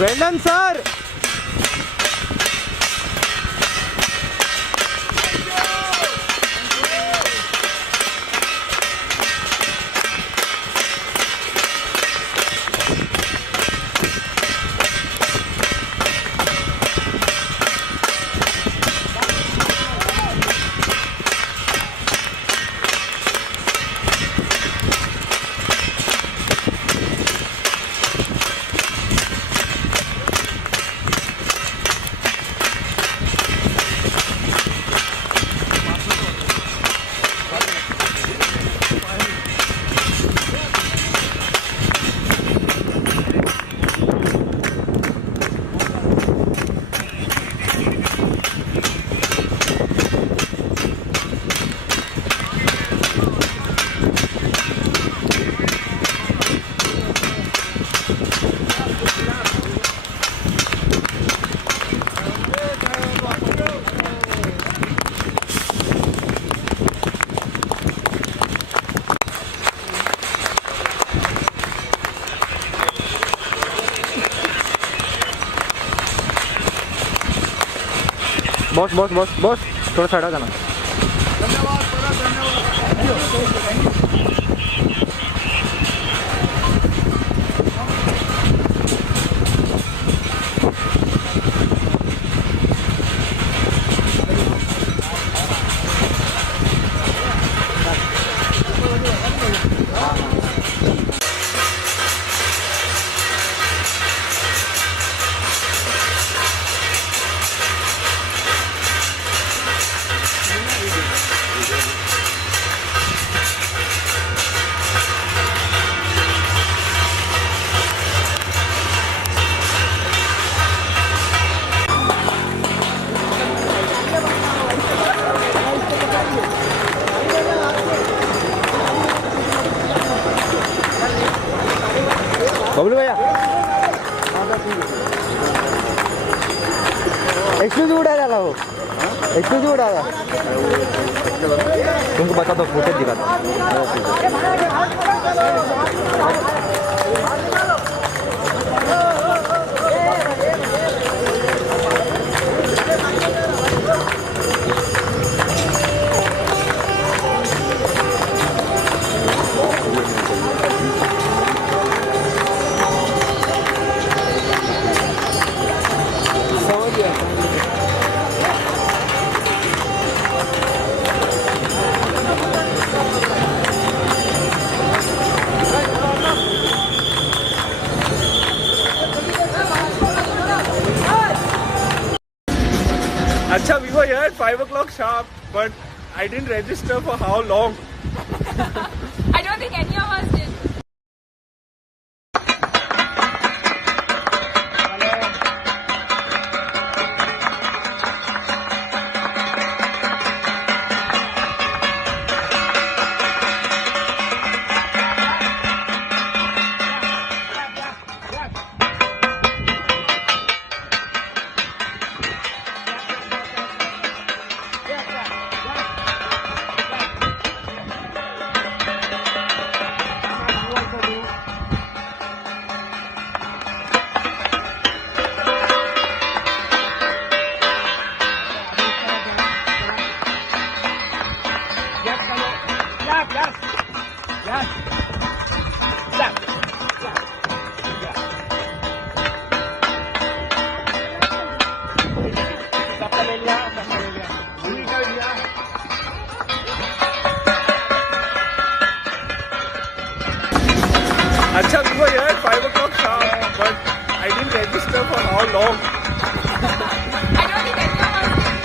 Well done, sir. Boss boss boss boss थोड़ा साइड आ जाना। बबलू भैया एक्सक्लूसिव उड़ा डाला वो एक्सक्लूसिव उड़ा था तुमको बता दो फुटेज दिखाता Acha, we were here at 5 o'clock sharp, but I didn't register for how long. I don't think any of us did. Acha, we were here at 5 o'clock sharp, but I didn't register for how long. I don't think any of us did.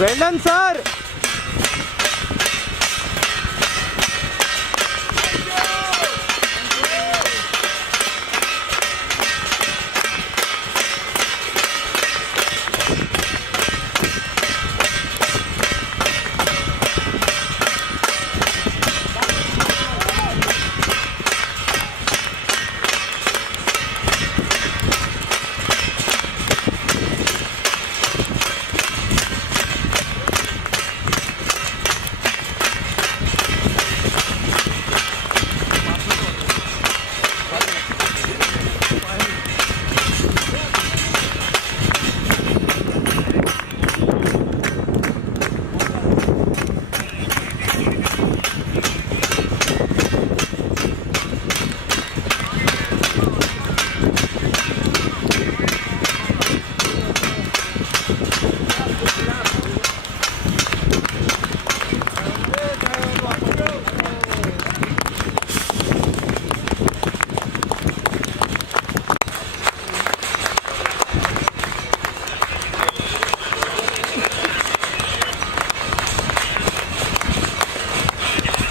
Well done, sir.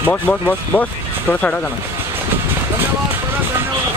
Boss boss boss boss थोड़ा साइड आ जाना. धन्यवाद परत, धन्यवाद.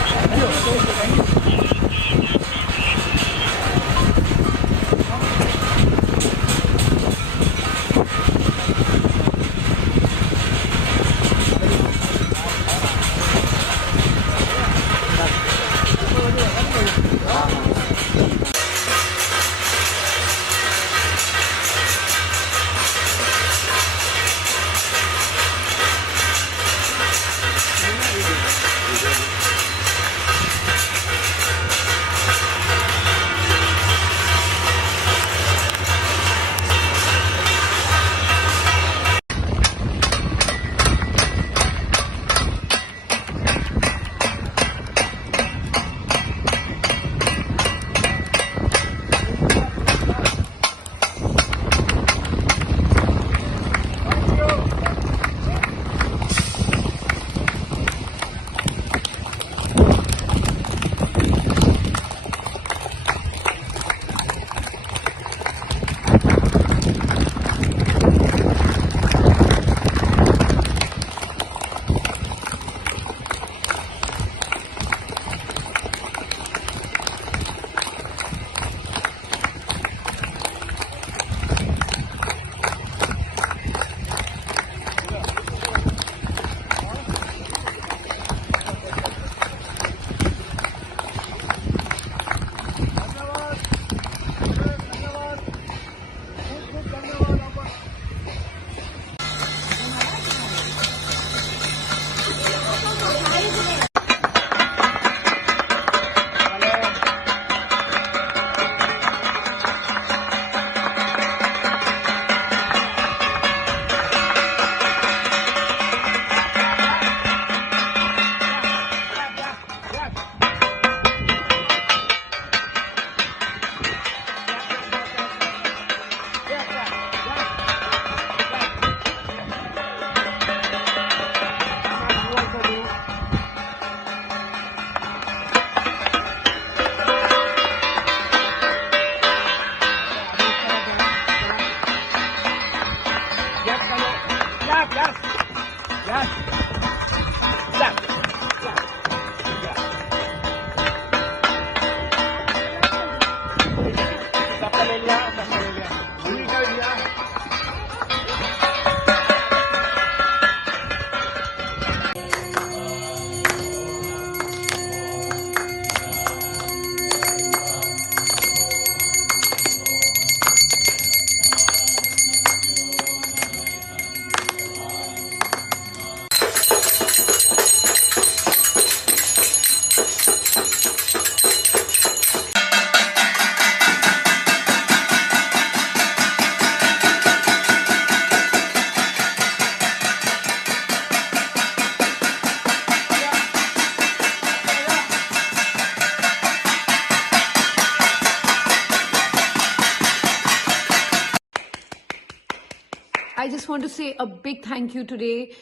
I just want to say a big thank you today.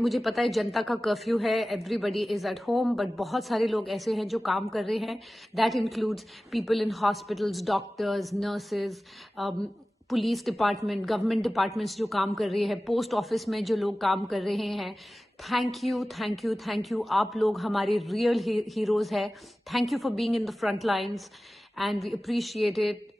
मुझे पता है जनता का कर्फ्यू है, everybody is at home, but बहुत सारे लोग ऐसे हैं जो काम कर रहे हैं. That includes people in hospitals, doctors, nurses, police department, government departments जो काम कर रहे हैं, पोस्ट ऑफिस में जो लोग काम कर रहे हैं. Thank you, thank you, thank you. आप लोग हमारे रियल हीरोज हैं. Thank you for being in the front lines and we appreciate it.